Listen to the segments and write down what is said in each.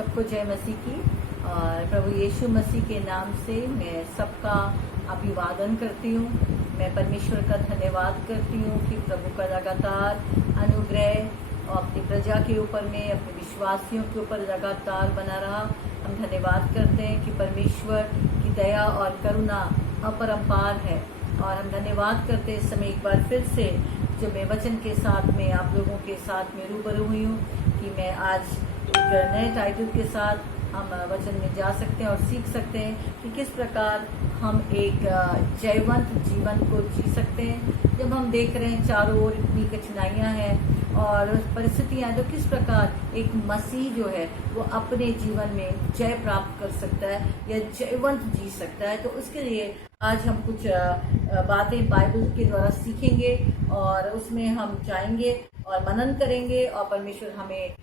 सबको जय मसीह की। और प्रभु यीशु मसीह के नाम से मैं सबका अभिवादन करती हूँ। मैं परमेश्वर का धन्यवाद करती हूँ कि प्रभु का लगातार अनुग्रह और अपनी प्रजा के ऊपर में, अपने विश्वासियों के ऊपर लगातार बना रहा। हम धन्यवाद करते हैं कि परमेश्वर की दया और करुणा अपरंपार है। और हम धन्यवाद करते हैं इस समय एक बार फिर से जब मैं वचन के साथ में आप लोगों के साथ में रूबरू हुई हूँ कि मैं आज एक नए टाइटल के साथ हम वचन में जा सकते हैं और सीख सकते हैं कि किस प्रकार हम एक जयवंत जीवन को जी सकते हैं। जब हम देख रहे हैं चारों ओर इतनी कठिनाइयाँ हैं और परिस्थितियाँ, तो किस प्रकार एक मसीह जो है वो अपने जीवन में जय प्राप्त कर सकता है या जयवंत जी सकता है। तो उसके लिए आज हम कुछ बातें बाइबल के द्वारा सीखेंगे और उसमें हम जाएंगे और मनन करेंगे और परमेश्वर हमें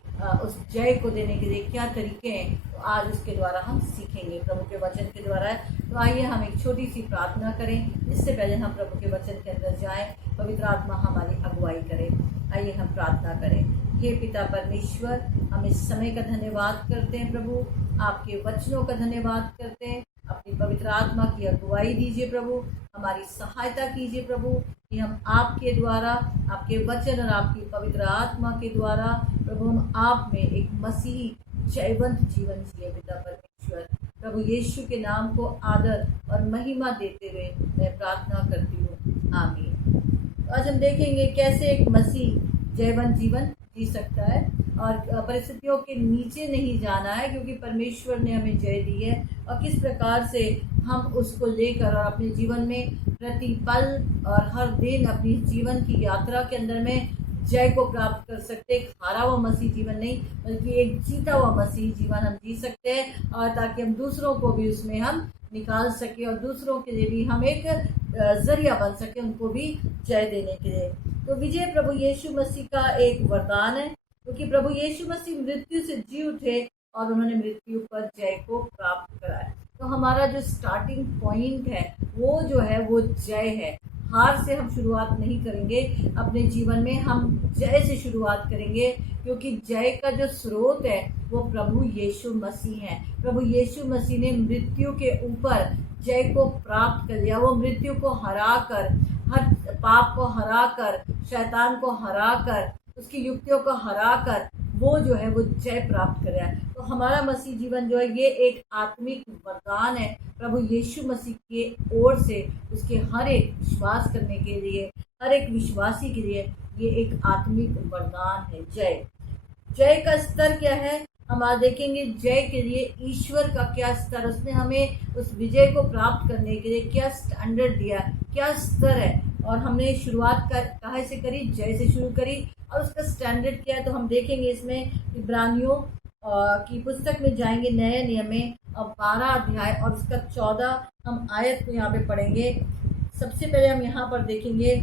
उस जय को देने के लिए क्या तरीके हैं, तो आज उसके द्वारा हम सीखेंगे प्रभु के वचन के द्वारा। तो आइए हम एक छोटी सी प्रार्थना करें। इससे पहले हम प्रभु के वचन के अंदर जाएं, पवित्र आत्मा हमारी अगुवाई करे। आइए हम प्रार्थना करें। हे पिता परमेश्वर, हम इस समय का धन्यवाद करते हैं प्रभु, आपके वचनों का धन्यवाद करते हैं। अपनी पवित्र आत्मा की अगुवाई दीजिए प्रभु, हमारी सहायता कीजिए प्रभु कि हम आपके द्वारा, आपके वचन और आपकी पवित्र आत्मा के द्वारा प्रभु हम आप में एक मसीही जयवंत जीवन जिए। पिता परमेश्वर, प्रभु यीशु के नाम को आदर और महिमा देते हुए मैं प्रार्थना करती हूँ, आमीन। तो आज हम देखेंगे कैसे एक मसीह जयवंत जीवन जी सकता है और परिस्थितियों के नीचे नहीं जाना है, क्योंकि परमेश्वर ने हमें जय दी है। और किस प्रकार से हम उसको लेकर और अपने जीवन में प्रतिपल और हर दिन अपनी जीवन की यात्रा के अंदर में जय को प्राप्त कर सकते। एक हारा हुआ मसीह जीवन नहीं, बल्कि एक जीता हुआ मसीह जीवन हम जी सकते हैं, और ताकि हम दूसरों को भी उसमें हम निकाल सके और दूसरों के लिए भी हम एक जरिया बन सके, उनको भी जय देने के लिए। तो विजय प्रभु यीशु मसीह का एक वरदान है, क्योंकि प्रभु यीशु मसीह मृत्यु से जी उठे और उन्होंने मृत्यु पर जय को प्राप्त कराया। तो हमारा जो स्टार्टिंग पॉइंट है वो जो है वो जय है। हार से हम शुरुआत नहीं करेंगे अपने जीवन में, हम जय से शुरुआत करेंगे, क्योंकि जय का जो स्रोत है वो प्रभु यीशु मसीह है। प्रभु यीशु मसीह ने मृत्यु के ऊपर जय को प्राप्त कर लिया। वो मृत्यु को हराकर, हर पाप को हराकर, शैतान को हराकर, उसकी युक्तियों को हराकर वो जो है वो जय प्राप्त कर रहा है। तो हमारा मसीह जीवन जो है ये एक आत्मिक वरदान है प्रभु यीशु मसीह की ओर से, उसके हर एक विश्वास करने के लिए, हर एक विश्वासी के लिए ये एक आत्मिक वरदान है। जय, जय का स्तर क्या है हम आज देखेंगे। जय के लिए ईश्वर का क्या स्तर, उसने हमें उस विजय को प्राप्त करने के लिए क्या स्टैंडर्ड दिया, क्या स्तर है। और हमने शुरुआत कहाँ से करी, जय से शुरू करी, और उसका स्टैंडर्ड क्या है तो हम देखेंगे इसमें। इब्रानियों की पुस्तक में जाएंगे, नए नियम में 12 अध्याय और उसका 14 हम आयत को यहाँ पे पढ़ेंगे। सबसे पहले हम यहाँ पर देखेंगे,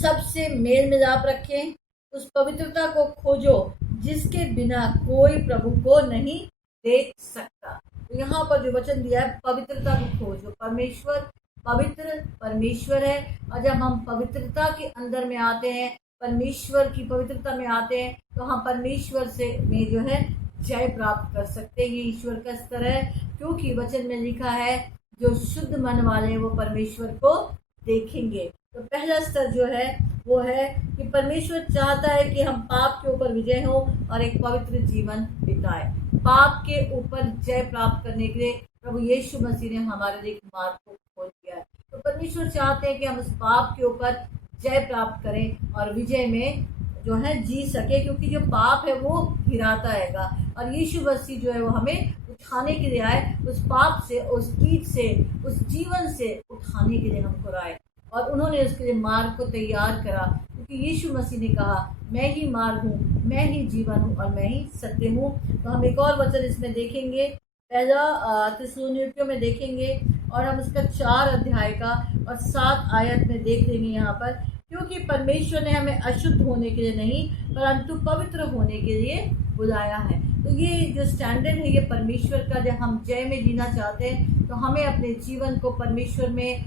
सबसे मेल मिलाप रखें, उस पवित्रता को खोजो जिसके बिना कोई प्रभु को नहीं देख सकता। तो यहाँ पर जो वचन दिया है, पवित्रता को खोजो। परमेश्वर पवित्र परमेश्वर है, और जब हम पवित्रता के अंदर में आते हैं, परमेश्वर की पवित्रता में आते हैं, तो हम परमेश्वर से में जो है जय प्राप्त कर सकते हैं। ये ईश्वर का स्तर है, क्योंकि वचन में लिखा है जो शुद्ध मन वाले वो परमेश्वर को देखेंगे। तो पहला स्तर जो है वो है कि परमेश्वर चाहता है कि हम पाप के ऊपर विजय हो और एक पवित्र जीवन बिताएं। पाप के ऊपर जय प्राप्त करने के लिए प्रभु यीशु मसीह ने हमारे लिए एक मार्ग को खोल दिया है। तो परमेश्वर चाहते हैं कि हम उस पाप के ऊपर जय प्राप्त करें और विजय में जो है जी सके, क्योंकि जो पाप है वो गिराता हैगा, और यीशु मसीह जो है वो हमें उठाने के लिए आए, उस पाप से, उस कीट से, उस जीवन से उठाने के लिए हमको आए। और उन्होंने उसके लिए मार्ग को तैयार करा, क्योंकि यीशु मसीह ने कहा मैं ही मार्ग हूँ, मैं ही जीवन हूँ और मैं ही सत्य हूँ। तो हम एक और वचन इसमें देखेंगे, पहला थिस्सलुनीकियों में देखेंगे, और हम उसका 4 अध्याय का और 7 आयत में देख लेंगे यहाँ पर। क्योंकि परमेश्वर ने हमें अशुद्ध होने के लिए नहीं, परंतु पवित्र होने के लिए बुलाया है। तो ये जो स्टैंडर्ड है ये परमेश्वर का, जब हम जय में जीना चाहते हैं तो हमें अपने जीवन को परमेश्वर में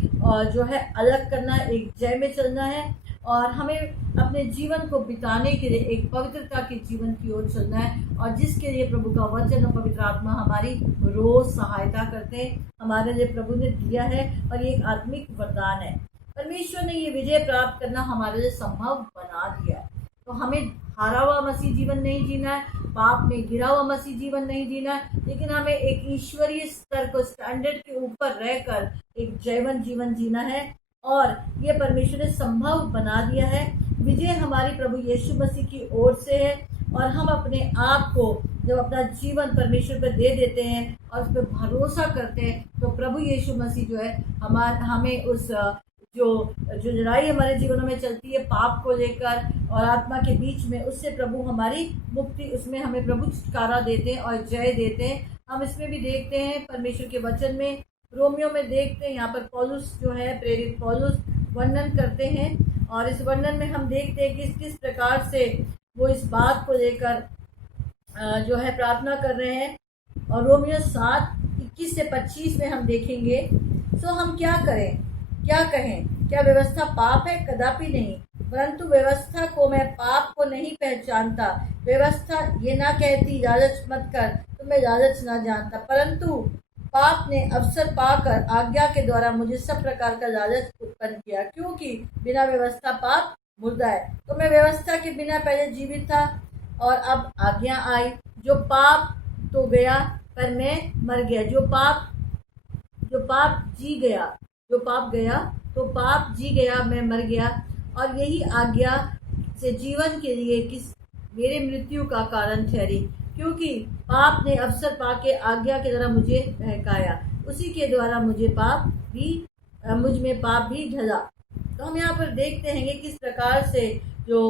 जो है अलग करना है, एक जय में चलना है। और हमें अपने जीवन को बिताने के लिए एक पवित्रता के जीवन की ओर चलना है, और जिसके लिए प्रभु का वचन और पवित्र आत्मा हमारी रोज सहायता करते हैं, हमारे लिए प्रभु ने दिया है, और ये एक आत्मिक वरदान है। परमेश्वर ने ये विजय प्राप्त करना हमारे लिए संभव बना दिया है। तो हमें हारा हुआ मसीह जीवन नहीं जीना है, पाप में गिरा हुआ मसीह जीवन नहीं जीना है, लेकिन हमें एक ईश्वरीय स्तर को, स्टैंडर्ड के ऊपर रहकर एक जयवंत जीवन जीना है, और ये परमेश्वर ने संभव बना दिया है। विजय हमारी प्रभु यीशु मसीह की ओर से है, और हम अपने आप को जब अपना जीवन परमेश्वर पर दे देते हैं और उस पर भरोसा करते हैं, तो प्रभु यीशु मसीह जो है हमें उस जो लड़ाई हमारे जीवनों में चलती है पाप को लेकर और आत्मा के बीच में, उससे प्रभु हमारी मुक्ति, उसमें हमें प्रभु छुटकारा देते हैं और जय देते हैं। हम इसमें भी देखते हैं परमेश्वर के वचन में, रोमियो में देखते हैं, यहाँ पर पौलुस जो है, प्रेरित पौलुस वर्णन करते हैं, और इस वर्णन में हम देखते हैं कि किस प्रकार से वो इस बात को लेकर जो है प्रार्थना कर रहे हैं। और रोमियो 7:21 से 25 में हम देखेंगे, सो हम क्या करें, क्या कहें, क्या व्यवस्था पाप है? कदापि नहीं, परंतु व्यवस्था को मैं पाप को नहीं पहचानता। व्यवस्था ये ना कहती लालच मत कर, तो मैं लालच ना जानता, परंतु पाप ने अवसर पाकर आज्ञा के द्वारा मुझे सब प्रकार का लालच उत्पन्न किया, क्योंकि बिना व्यवस्था पाप मुर्दा है। तो मैं व्यवस्था के बिना पहले जीवित था, और अब आज्ञा आई, जो पाप तो गया पर मैं मर गया, जो पाप जी गया, जो पाप गया तो पाप जी गया, मैं मर गया, और यही आज्ञा से जीवन के लिए किस मेरे मृत्यु का कारण ठहरी, क्योंकि पाप ने अवसर पाके आज्ञा के द्वारा मुझे बहकाया, उसी के द्वारा मुझ में पाप भी ढला। तो हम यहाँ पर देखते हैं कि किस प्रकार से जो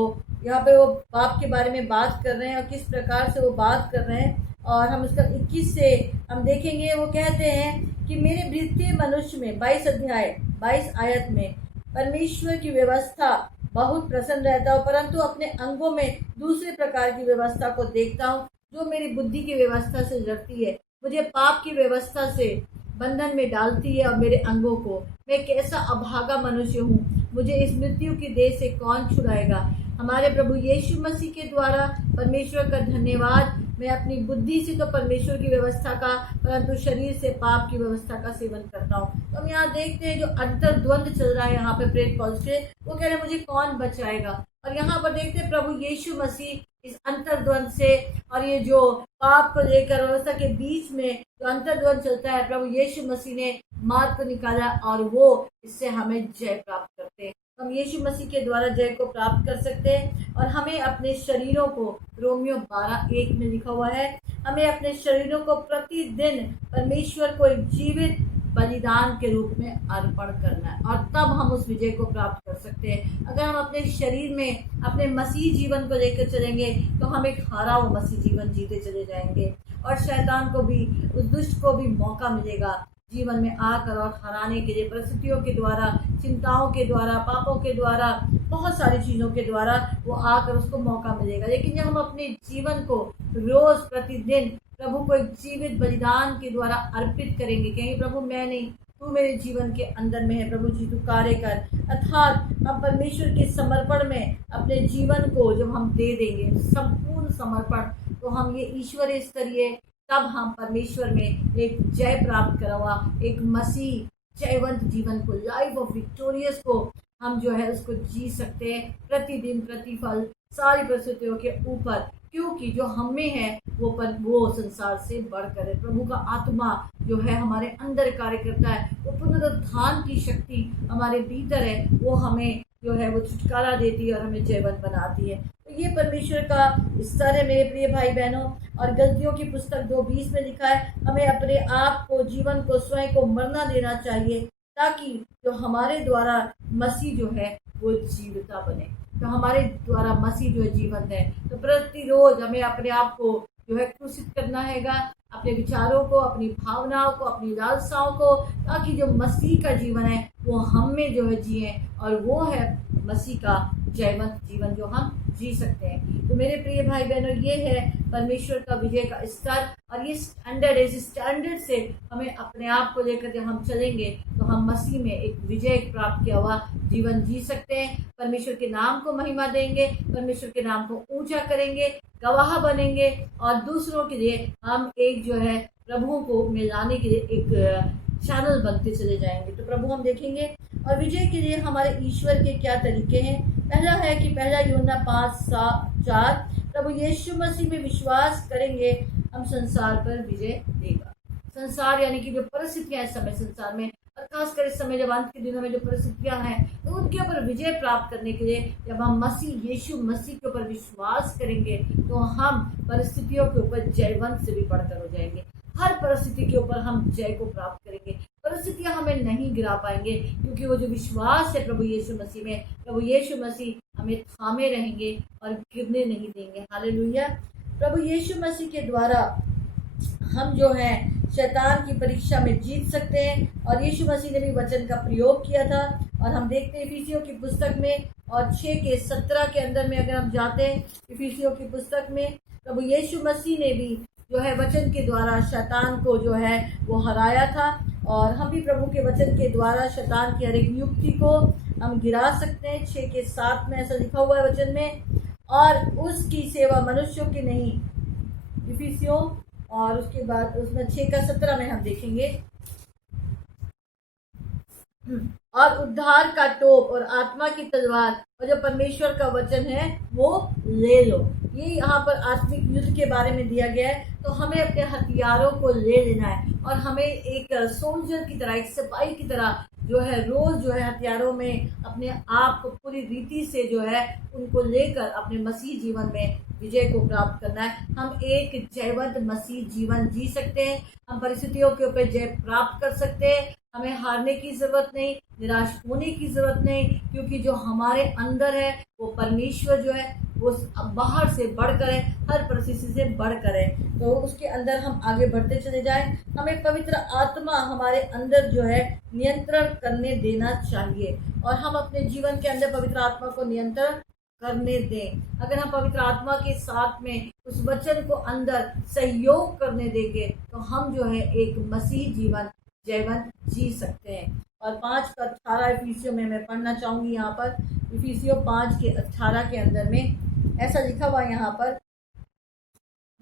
यहाँ पे वो पाप के बारे में बात कर रहे हैं, और किस प्रकार से वो बात कर रहे हैं। और हम उसका 21 से हम देखेंगे, वो कहते हैं कि मेरे भृत्य मनुष्य में 22 आयत में परमेश्वर की व्यवस्था बहुत प्रसन्न रहता हूँ, परंतु अपने अंगों में दूसरे प्रकार की व्यवस्था को देखता हूँ, जो मेरी बुद्धि की व्यवस्था से लड़ती है, मुझे पाप की व्यवस्था से बंधन में डालती है, और मेरे अंगों को, मैं कैसा अभागा मनुष्य हूँ, मुझे इस मृत्यु की देह से कौन छुड़ाएगा। हमारे प्रभु यीशु मसीह के द्वारा परमेश्वर का धन्यवाद, मैं अपनी बुद्धि से तो परमेश्वर की व्यवस्था का, परंतु शरीर से पाप की व्यवस्था का सेवन करता हूँ। तो हम यहाँ देखते हैं जो अंतर्द्वंद चल रहा है यहाँ पे प्रेरित पौलुस के, वो कह रहे हैं मुझे कौन बचाएगा। और यहाँ पर देखते हैं प्रभु यीशु मसीह इस अंतर्द्वंद से, और ये जो पाप को लेकर व्यवस्था के बीच में जो अंतर्द्वंद चलता है, प्रभु यीशु मसीह ने मार्ग को निकाला, और वो इससे हमें जय प्राप्त करते हैं। हम यीशु मसीह के द्वारा जय को प्राप्त कर सकते हैं, और हमें अपने शरीरों को, रोमियो 12:1 में लिखा हुआ है, हमें अपने शरीरों को प्रतिदिन परमेश्वर को एक जीवित बलिदान के रूप में अर्पण करना है, और तब हम उस विजय को प्राप्त कर सकते हैं। अगर हम अपने शरीर में अपने मसीह जीवन को लेकर चलेंगे, तो हम एक हारा हुआ मसीह जीवन जीते चले जाएंगे, और शैतान को भी, उस दुष्ट को भी मौका मिलेगा जीवन में आकर और हराने के लिए, परिस्थितियों के द्वारा, चिंताओं के द्वारा, पापों के द्वारा, बहुत सारी चीज़ों के द्वारा वो आकर उसको मौका मिलेगा। लेकिन जब हम अपने जीवन को रोज प्रतिदिन प्रभु को एक जीवित बलिदान के द्वारा अर्पित करेंगे, कहेंगे प्रभु मैं नहीं, तू मेरे जीवन के अंदर में है, प्रभु जी तू कार्य कर, अर्थात हम परमेश्वर के समर्पण में अपने जीवन को जब हम दे देंगे संपूर्ण समर्पण, तो हम ये ईश्वरीय स्तरीय, तब हम परमेश्वर में एक जय प्राप्त करा, एक मसीह जयवंत जीवन को, लाइफ ऑफ विक्टोरियस को हम जो है उसको जी सकते हैं, प्रतिदिन प्रतिफल सारी परिस्थितियों के ऊपर, क्योंकि जो हम में है वो संसार से बढ़कर है। प्रभु का आत्मा जो है हमारे अंदर कार्य करता है, वो पुनरुत्थान की शक्ति हमारे भीतर है, वो हमें जो है वो छुटकारा देती है और हमें जयवंत बनाती है। तो ये परमेश्वर का स्तर है मेरे प्रिय भाई बहनों। और गलतियों की पुस्तक 2:20 में लिखा है, हमें अपने आप को, जीवन को, स्वयं को मरना देना चाहिए, ताकि जो हमारे द्वारा मसीह जो है वो जीविता बने। तो हमारे द्वारा मसीह जो है जीवंत है, तो प्रतिरोज हमें अपने आप को जो है क्रूसित करना हैगा, अपने विचारों को, अपनी भावनाओं को, अपनी लालसाओं को, ताकि जो मसीह का जीवन है वो हम में जो है जिए, और वो है मसीह का जयवंत जीवन जो हम जी सकते हैं। तो मेरे प्रिय भाई बहनों, ये है परमेश्वर का विजय का स्तर, और ये स्टैंडर्ड है। इस स्टैंडर्ड से हमें अपने आप को लेकर जब हम चलेंगे तो हम मसीह में एक विजय प्राप्त किया हुआ जीवन जी सकते हैं। परमेश्वर के नाम को महिमा देंगे, परमेश्वर के नाम को ऊंचा करेंगे, गवाह बनेंगे, और दूसरों के लिए हम एक जो है प्रभु को मिलाने के लिए एक चैनल बनते चले जाएंगे। तो प्रभु हम देखेंगे, और विजय के लिए हमारे ईश्वर के क्या तरीके हैं। पहला है कि पहला यूहन्ना 5:4, प्रभु यीशु मसीह में विश्वास करेंगे हम संसार पर विजय देगा। संसार यानी कि जो परिस्थितियां इस समय संसार में, और खासकर इस समय जब अंत के दिनों में जो परिस्थितियां हैं, तो उनके ऊपर विजय प्राप्त करने के लिए जब हम यीशु मसीह के ऊपर विश्वास करेंगे तो हम परिस्थितियों के ऊपर जयवंत से भी बढ़कर हो जाएंगे। हर परिस्थिति के ऊपर हम जय को प्राप्त करेंगे। परिस्थितियां हमें नहीं गिरा पाएंगे, क्योंकि वो जो विश्वास है प्रभु यीशु मसीह में, प्रभु यीशु मसीह हमें थामे रहेंगे और गिरने नहीं देंगे। हालेलुया। प्रभु यीशु मसीह के द्वारा हम जो है शैतान की परीक्षा में जीत सकते हैं, और यीशु मसीह ने भी वचन का प्रयोग किया था। और हम देखते हैं इफिसियों की पुस्तक में और 6:17 के अंदर में अगर हम जाते हैं इफिसियों की पुस्तक में, प्रभु यीशु मसीह ने भी जो है वचन के द्वारा शैतान को जो है वो हराया था, और हम भी प्रभु के वचन के द्वारा शैतान की हर एक युक्ति को हम गिरा सकते हैं। 6:7 में ऐसा लिखा हुआ है वचन में, और उसकी सेवा मनुष्यों की नहीं, इफिसियों, और उसके बाद उसमें 6:17 में हम देखेंगे, और उद्धार का टोप और आत्मा की तलवार और जो परमेश्वर का वचन है वो ले लो। ये यहाँ पर आत्मिक युद्ध के बारे में दिया गया है। तो हमें अपने हथियारों को ले लेना है, और हमें एक सोल्जर की तरह, एक सिपाही की तरह जो है रोज जो है हथियारों में अपने आप को पूरी रीति से जो है उनको लेकर अपने मसीह जीवन में विजय को प्राप्त करना है। हम एक जयवंत मसीह जीवन जी सकते हैं। हम परिस्थितियों के ऊपर जय प्राप्त कर सकते हैं। हमें हारने की जरूरत नहीं, निराश होने की जरूरत नहीं, क्योंकि जो हमारे अंदर है वो परमेश्वर जो है वो बाहर से बढ़कर है, हर परिस्थिति से बढ़कर है। तो उसके अंदर हम आगे बढ़ते चले जाएं। हमें पवित्र आत्मा हमारे अंदर जो है नियंत्रण करने देना चाहिए, और हम अपने जीवन के अंदर पवित्र आत्मा को नियंत्रण करने दें। अगर हम पवित्र आत्मा के साथ में उस वचन को अंदर सहयोग करने देंगे तो हम जो है एक मसीह जीवन जयवंत जी सकते हैं। और 5:18 इफिसियों में मैं पढ़ना चाहूंगी। यहाँ पर इफिसियों 5:18 के अंदर में ऐसा लिखा हुआ है, यहाँ पर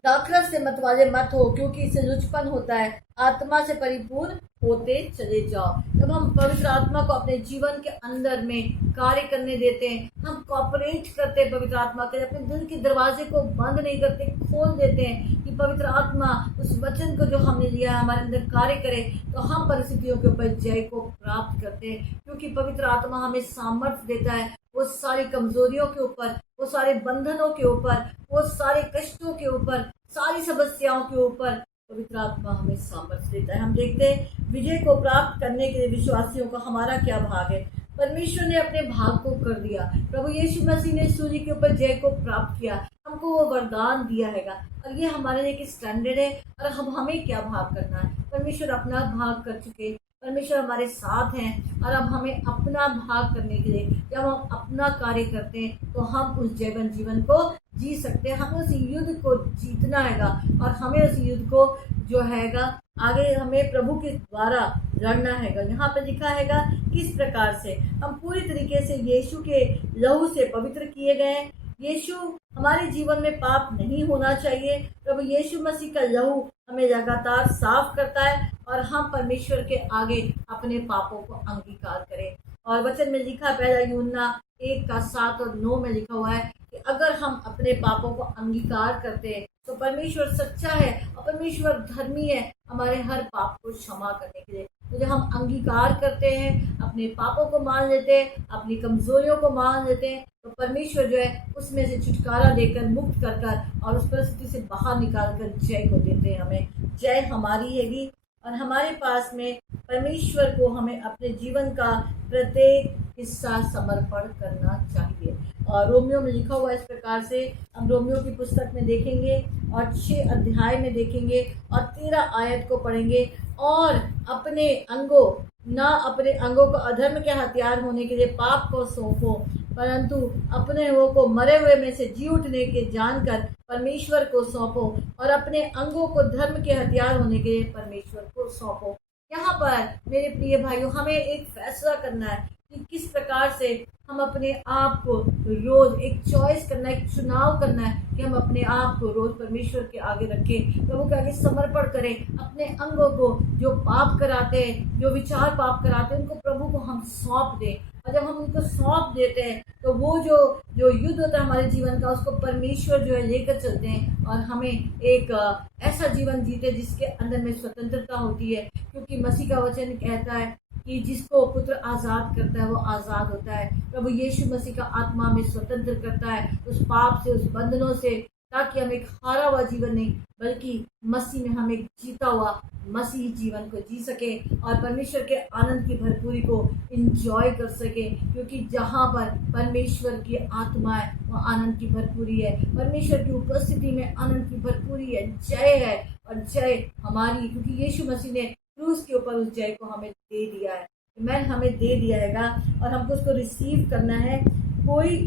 दाखरस से मतवाले मत हो, क्योंकि इससे लुचपन होता है। आत्मा से परिपूर्ण होते चले जाओ। जब हम पवित्र आत्मा को अपने जीवन के अंदर में कार्य करने देते हैं, हम कॉपरेट करते हैं पवित्र आत्मा के, अपने दिल के दरवाजे को बंद नहीं करते, खोल देते हैं कि पवित्र आत्मा उस वचन को जो हमने लिया है हमारे अंदर कार्य करे, तो हम परिस्थितियों के ऊपर जय को प्राप्त करते हैं। क्योंकि पवित्र आत्मा हमें सामर्थ्य देता है वो सारी कमजोरियों के ऊपर, वो सारे बंधनों के ऊपर, वो सारे कष्टों के ऊपर, सारी समस्याओं के ऊपर पवित्र आत्मा हमें सामर्थ्य देता है। हम देखते हैं विजय को प्राप्त करने के लिए विश्वासियों का हमारा क्या भाग है। परमेश्वर ने अपने भाग को कर दिया। प्रभु यीशु मसीह ने सूर्य के ऊपर जय को प्राप्त किया, हमको वो वरदान दिया हैगा, और ये हमारे लिए एक स्टैंडर्ड है। और हम हमें क्या भाग करना है। परमेश्वर अपना भाग कर चुके, परमेश्वर हमारे साथ हैं, और अब हमें अपना भाग करने के लिए जब हम अपना कार्य करते हैं तो हम उस जयवंत जीवन को जी सकते हैं। हमें उस युद्ध को जीतना हैगा, और हमें उस युद्ध को जो हैगा आगे हमें प्रभु के द्वारा लड़ना हैगा। यहाँ पर लिखा हैगा किस प्रकार से हम पूरी तरीके से यीशु के लहू से पवित्र किए गए हैं। यीशु हमारे जीवन में पाप नहीं होना चाहिए। प्रभु यीशु मसीह का लहू हमें लगातार साफ करता है, और हम परमेश्वर के आगे अपने पापों को अंगीकार करें। और वचन में लिखा, पहला यूहन्ना 1:7 और 9 में लिखा हुआ है कि अगर हम अपने पापों को अंगीकार करते हैं तो परमेश्वर सच्चा है और परमेश्वर धर्मी है हमारे हर पाप को क्षमा करने के लिए। तो जब हम अंगीकार करते हैं, अपने पापों को मान लेते हैं, अपनी कमजोरियों को मान लेते हैं, तो परमेश्वर जो है उसमें से छुटकारा देकर, मुक्त कर कर और उस परिस्थिति से बाहर निकाल कर जय को देते हैं। हमें जय हमारी हैगी, और हमारे पास में परमेश्वर को हमें अपने जीवन का प्रत्येक हिस्सा समर्पण करना चाहिए। और रोमियो में लिखा हुआ इस प्रकार से, हम रोमियो की पुस्तक में देखेंगे और 6 अध्याय में देखेंगे और 13 आयत को पढ़ेंगे। और अपने अंगों को अधर्म के हथियार होने के लिए पाप को सौंपो, परंतु अपने वो को मरे हुए में से जी उठने के जानकर परमेश्वर को सौंपो और अपने अंगों को धर्म के हथियार होने के परमेश्वर को सौंपो। यहाँ पर मेरे प्रिय भाइयों, हमें एक फैसला करना है कि किस प्रकार से हम अपने आप को रोज एक चॉइस करना है, एक चुनाव करना है कि हम अपने आप को रोज परमेश्वर के आगे रखें, प्रभु के आगे समर्पण करें। अपने अंगों को जो पाप कराते हैं, जो विचार पाप कराते हैं, उनको प्रभु को हम सौंप दें। और जब हम उनको सौंप देते हैं तो वो जो जो युद्ध होता है हमारे जीवन का, उसको परमेश्वर जो है लेकर चलते हैं और हमें एक ऐसा जीवन जीते जिसके अंदर में स्वतंत्रता होती है। क्योंकि मसीह का वचन कहता है कि जिसको पुत्र आज़ाद करता है वो आज़ाद होता है। प्रभु यीशु मसीह का आत्मा में स्वतंत्र करता है उस पाप से, उस बंधनों से, ताकि हम एक हारा हुआ जीवन नहीं बल्कि मसीह में हम एक जीता हुआ मसीह जीवन को जी सके और परमेश्वर के आनंद की भरपूरी को इंजॉय कर सके। क्योंकि जहाँ पर परमेश्वर की आत्मा है वहाँ आनंद की भरपूरी है, परमेश्वर की उपस्थिति में आनंद की भरपूरी है, जय है। और जय हमारी, क्योंकि यीशु मसीह ने क्रूस के ऊपर उस जय को हमें दे दिया है, मैंने हमें दे दिया है और हमको उसको रिसीव करना है। कोई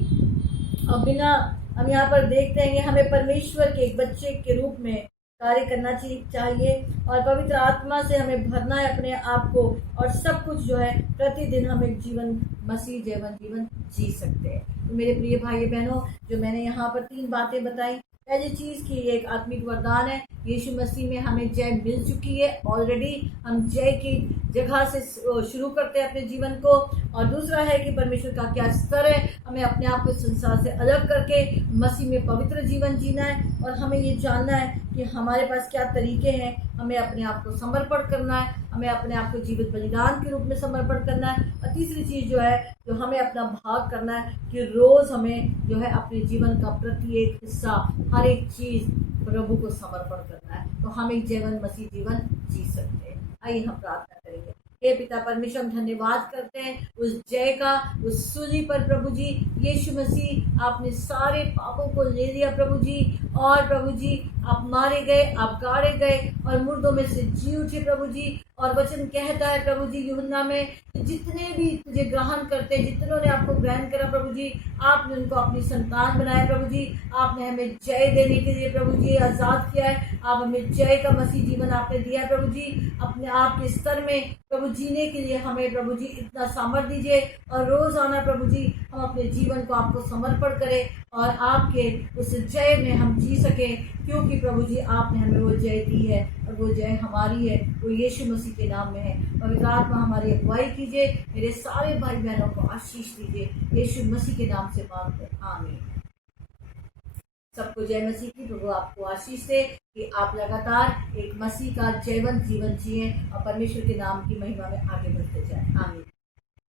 बिना, हम यहाँ पर देखते हैं कि हमें परमेश्वर के एक बच्चे के रूप में कार्य करना चाहिए और पवित्र आत्मा से हमें भरना है अपने आप को, और सब कुछ जो है प्रतिदिन हम एक जीवन मसीह जीवन जी सकते हैं। तो मेरे प्रिय भाई बहनों, जो मैंने यहाँ पर 3 बातें बताई, पहली चीज़ की एक आत्मिक वरदान है, यीशु मसीह में हमें जय मिल चुकी है ऑलरेडी, हम जय की जगह से शुरू करते हैं अपने जीवन को। और दूसरा है कि परमेश्वर का क्या स्तर है, हमें अपने आप को संसार से अलग करके मसीह में पवित्र जीवन जीना है और हमें ये जानना है कि हमारे पास क्या तरीके हैं, हमें अपने आप को समर्पण करना है, हमें अपने आप को जीवित बलिदान के रूप में समर्पण करना है। और तीसरी चीज़ जो है जो हमें अपना भाग करना है कि रोज़ हमें जो है अपने जीवन का प्रत्येक हिस्सा, हर एक चीज़ प्रभु को समर्पण करना है, तो हम एक जीवन मसीह जीवन जी सकते हैं। आइए हम प्रार्थना करेंगे। हे पिता परमेश्वर, हम धन्यवाद करते हैं उस जय का, उस सूली पर प्रभु जी यीशु मसीह आपने सारे पापों को ले लिया प्रभु जी, और प्रभु जी आप मारे गए, आप गाड़े गए और मुर्दों में से जी उठे प्रभु जी। और वचन कहता है प्रभु जी यूहन्ना में, जितने भी तुझे ग्रहण करते, जितनों ने आपको ग्रहण करा प्रभु जी, आपने उनको अपनी संतान बनाया प्रभु जी। आपने हमें जय देने के लिए प्रभु जी आज़ाद किया है, आप हमें जय का मसीह जीवन आपने दिया है प्रभु जी। अपने आप के स्तर में प्रभु जीने के लिए हमें प्रभु जी इतना सामर्थ्य दीजिए, और रोज़ाना प्रभु जी हम अपने जीवन को आपको समर्पण करें और आपके उस जय में हम जी सकें, क्योंकि प्रभु जी आपने हमें वो जय दी है और वो जय हमारी है, वो यीशु मसीह के नाम में है। पवित्र आत्मा हमारी अगुवाई कीजिए, मेरे सारे भाई बहनों को आशीष दीजिए, यीशु मसीह के नाम से मांगते हैं, आमीन। सबको जय मसीह की। प्रभु आपको आशीष दे कि आप लगातार एक मसीह का जयवंत जीवन जिए और परमेश्वर के नाम की महिमा में आगे बढ़ते जाएं, आमीन।